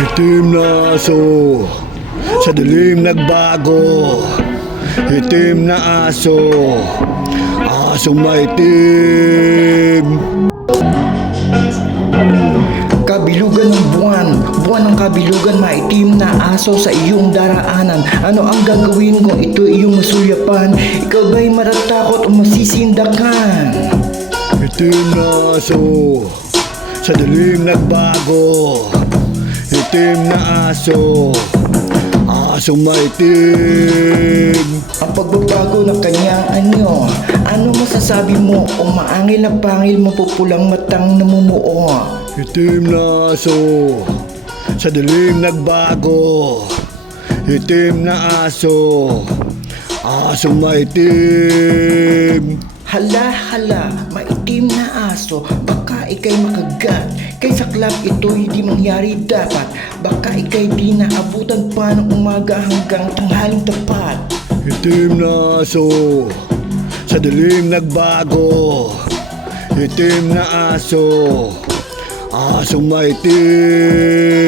Itim na aso, sa dilim nagbago. Itim na aso, asong maitim. Kabilugan ng buwan, buwan ng kabilugan, maitim na aso sa iyong daraanan. Ano ang gagawin kung ito iyong masulyapan? Ikaw ba'y matatakot o masisindakan? Itim na aso, sa dilim nagbago. Itim na aso, asong maitim. Ang pagbabago ng kanyang anyo, ano masasabi mo o maangil na pangil mapupulang matang namumuo? Itim na aso, sa dilim nagbago. Itim na aso, asong maitim. Hala, maitim na aso, baka ikay makagat. Kay saklap ito'y di mangyari dapat. Baka ikay di naabutan pa ng umaga hanggang tanghaling tapat. Itim na aso, sa dilim nagbago. Itim na aso, asong maitim.